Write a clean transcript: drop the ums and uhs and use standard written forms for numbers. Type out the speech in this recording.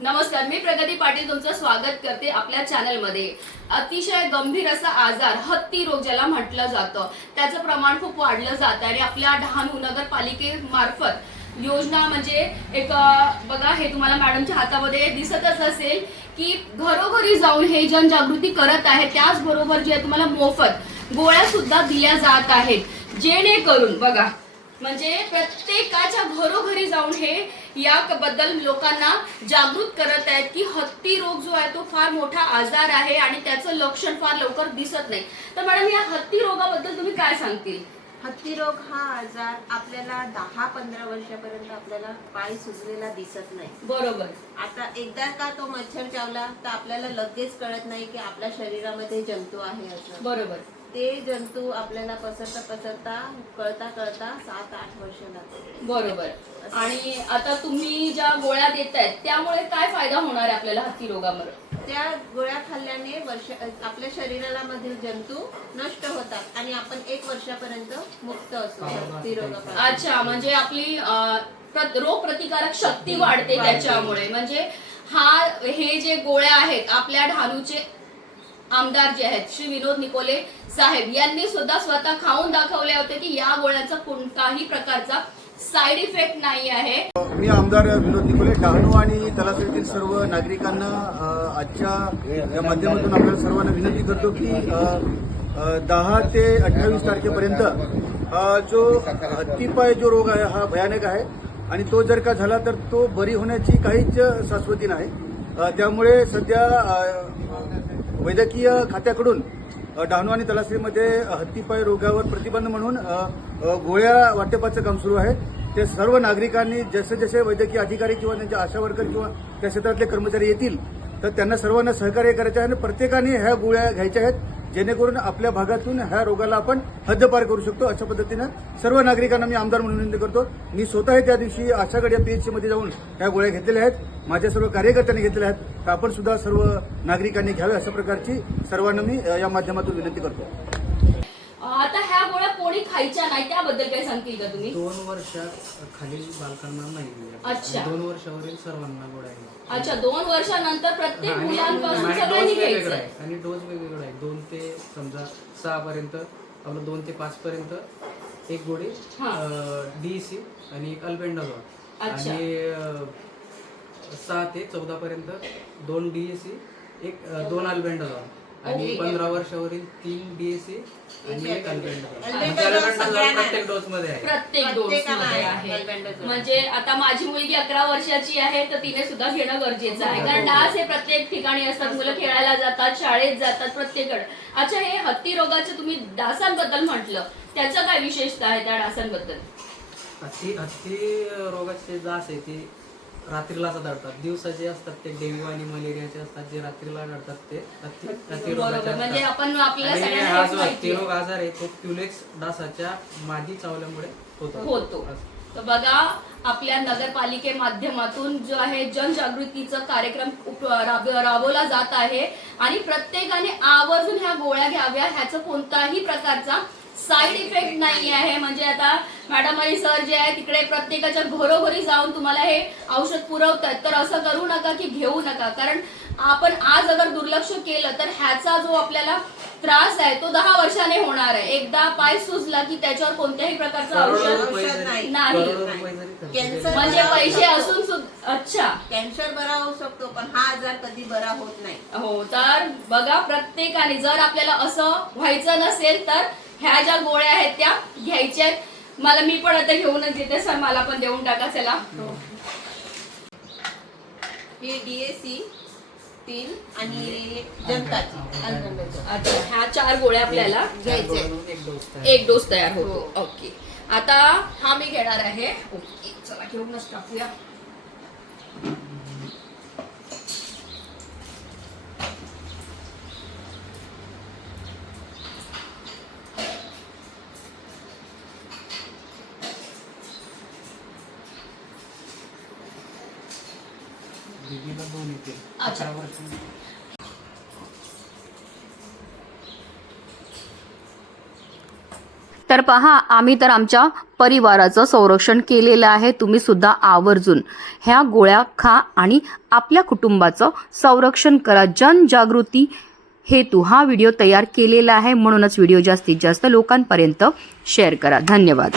नमस्कार, मी प्रगती पाटील तुमचं स्वागत करते आपल्या चॅनलमध्ये। अतिशय गंभीर असा आजार हत्ती रोग ज्याला म्हटलं जातं त्याचं प्रमाण खूप वाढलं जातं आणि आपल्या डहाणू नगरपालिकेमार्फत योजना म्हणजे एक बघा हे तुम्हाला मॅडमच्या हातामध्ये दिसतच असेल की घरोघरी जाऊन हे जनजागृती करत आहे। त्याचबरोबर जे तुम्हाला मोफत गोळ्या सुद्धा दिल्या जात आहेत जेणेकरून बघा म्हणजे प्रत्येकाच्या घरोघरी जाऊन हे याबद्दल लोकांना जागृत करत आहेत की हत्ती रोग जो आहे तो फार मोठा आजार आहे आणि त्याचं लक्षण फार लवकर दिसत नाही। तर मॅडम या हत्ती रोगाबद्दल तुम्ही काय सांगतील? हत्ती रोग हा आजार आपल्याला 10-15 वर्षापर्यंत आपल्याला पाय सुजलेला दिसत नाही। बरोबर। आता एकदा का तो मच्छर चावला तर आपल्याला लगेच कळत नाही की आपल्या शरीरामध्ये जंतू आहे असं। बरोबर। ते जंतू आपल्याला पसरता कळता 7-8 वर्ष लागतात। बरोबर। आणि आता तुम्ही ज्या गोळ्या देतायत त्यामुळे काय फायदा होणार आहे आपल्याला हत्ती रोगावर? त्या गोळ्या खाल्ल्याने आपल्या शरीराला मधील जंतू नष्ट होतात आणि आपण 1 वर्षापर्यंत मुक्त असू हत्ती रोगापासून। अच्छा, म्हणजे आपली रोग प्रतिकारक शक्ती वाढते त्याच्यामुळे। म्हणजे हे जे गोळ्या आहेत आपल्या डहाणूचे आमदार जे आहेत श्री विनोद निकोले साहेब यांनी सुद्धा स्वतः खाऊन दाखवले होते की या गोळ्याचा कोणताही प्रकारचा साइड इफेक्ट नाही आहे। मी आमदार विनोद निकोले डहाणू आणि तलासरीतील सर्व नागरिकांना आजच्या या माध्यमातून आपल्याला सर्वांना विनंती करतो की 10 ते 28 तारखेपर्यंत जो हत्तीपाय जो रोग आहे हा भयानक आहे आणि तो जर का झाला तर तो बरी होण्याची काहीच शाश्वती नाही। त्यामुळे सध्या वैद्यकीय खात्याकडून डहाणू आणि तलासरीमध्ये हत्तीपाय रोगावर प्रतिबंध म्हणून गोळ्या वाटपाचं काम सुरू आहे। ते सर्व नागरिकांनी जसे जसे वैद्यकीय अधिकारी किंवा त्यांचे आशा वर्कर किंवा त्या क्षेत्रातले कर्मचारी येतील तर त्यांना सर्वांना सहकार्य करायचे आहे आणि प्रत्येकाने ह्या गोळ्या घ्यायच्या आहेत जेणेकरून आपल्या भागातून ह्या रोगाला आपण हद्दपार करू शकतो। अशा पद्धतीनं सर्व नागरिकांना मी आमदार म्हणून विनंती करतो। मी स्वतः त्या दिवशी आशागड या PHC मध्ये जाऊन ह्या गोळ्या घेतलेल्या आहेत, माझ्या सर्व कार्यकर्त्यांनी घेतलेल्या आहेत, तर आपण सुद्धा सर्व नागरिकांनी घ्यावे अशा प्रकारची सर्वांना मी या माध्यमातून विनंती करतो। आता ह्या गोळ्या कोणी खायच्या नाही त्याबद्दल काय सांगतील का तुम्ही? 2 वर्षात खालील बालकांना नाही दिल्या। अच्छा। 2 वर्षावरील सर्वांना गोळ्या आहेत। अच्छा, 2 वर्षानंतर प्रत्येक आणि मुलांपासून डोस सगळ्यांनी वेगवेगळा घ्यायचं आहे आणि डोस वेगवेगळा आहे। 2 ते समजा 6 पर्यंत आपलं 2 ते 5 पर्यंत एक गोळी DEC आणि एक अल्बेंडाझोल अच्छा। आणि 6 ते 14 पर्यंत 2 DEC 2 अल्बेंडाझोल आणि 15 वर्षावरील 3 DEC आणि 1 अल्बेंडाझोल प्रत्येक डोस मध्ये आहे। प्रत्येक डोस मध्ये आहे। म्हणजे आता माझी मुलगी 11 वर्षाची आहे तर तिने सुद्धा घेणं गरजेचं आहे कारण डास हे प्रत्येक ठिकाणी असतात, मुलं खेळायला जातात, शाळेत जातात, प्रत्येककडे। अच्छा, हे हत्ती रोगाचे तुम्ही डासांबद्दल म्हटलं त्याचं काय विशेषता आहे त्या डासांबद्दल? हत्ती रोगाचे डास आहे ते रात्रीला आढळतात, दिवसाचे असतात ते डेंग्यू आणि मलेरियाचे असतात जे रात्रीला आढळतात ते हत्ती रोगाचे म्हणजे असतात। आपण आपल्याला आणि सगळ्यांना हा हेच जो माहिती हत्ती आहे. रोग आजार आहे तो क्युलेक्स डासाच्या मादी चावल्यामुळे होतो। तर बघा आपल्या नगरपालिके माध्यमातून जो आहे जनजागृतीचा कार्यक्रम राबवला जात आहे आणि प्रत्येकाने आवर्जून ह्या गोळ्या घ्याव्या, ह्याचा कोणताही प्रकारचा साइड इफेक्ट नाही आहे। म्हणजे आता मॅडम आणि सर जे आहे तिकडे प्रत्येकाच्या घरोघरी जाऊन तुम्हाला हे औषध पुरवतात, तर असं करू नका की घेऊ नका, कारण आपण आज अगर दुर्लक्ष केलं तर ह्याचा जो आपल्याला त्रास आहे तो 10 वर्षाने होणार आहे। एकदा पाय सुजला की त्याच्यावर कोणत्याही प्रकारचं औषध नाही। म्हणजे पैसे असून सुद्धा अच्छा कॅन्सर बरा होऊ शकतो पण हा आजार कधी बरा होत नाही। हो, तर बघा प्रत्येकाने जर आपल्याला असं व्हायचं नसेल तर ह्या ज्या गोळ्या आहेत त्या घ्यायच्या। मी पण आता घेऊनच येते सर, मला पण देऊन टाका चला। ही DEC 3 आणि जनताची अच्छा, ह्या 4 गोळ्या आपल्याला घ्यायच्या। एक डोस तयार होतो। ओके, आता हा मी घेणार आहे। ओके, चला घेऊनच टाकूया। दीदीला 2 येते। अच्छा। 18 वर्ष तर पहा, आम्ही तर आमच्या परिवाराचं संरक्षण केलेलं आहे. तुम्ही सुद्धा आवर्जून ह्या गोळ्या खा आणि आपल्या कुटुंबाचं संरक्षण करा. जनजागृती हेतू हा व्हिडिओ तयार केलेला आहे, म्हणूनच व्हिडिओ जास्तीत जास्त लोकांपर्यंत शेअर करा. धन्यवाद.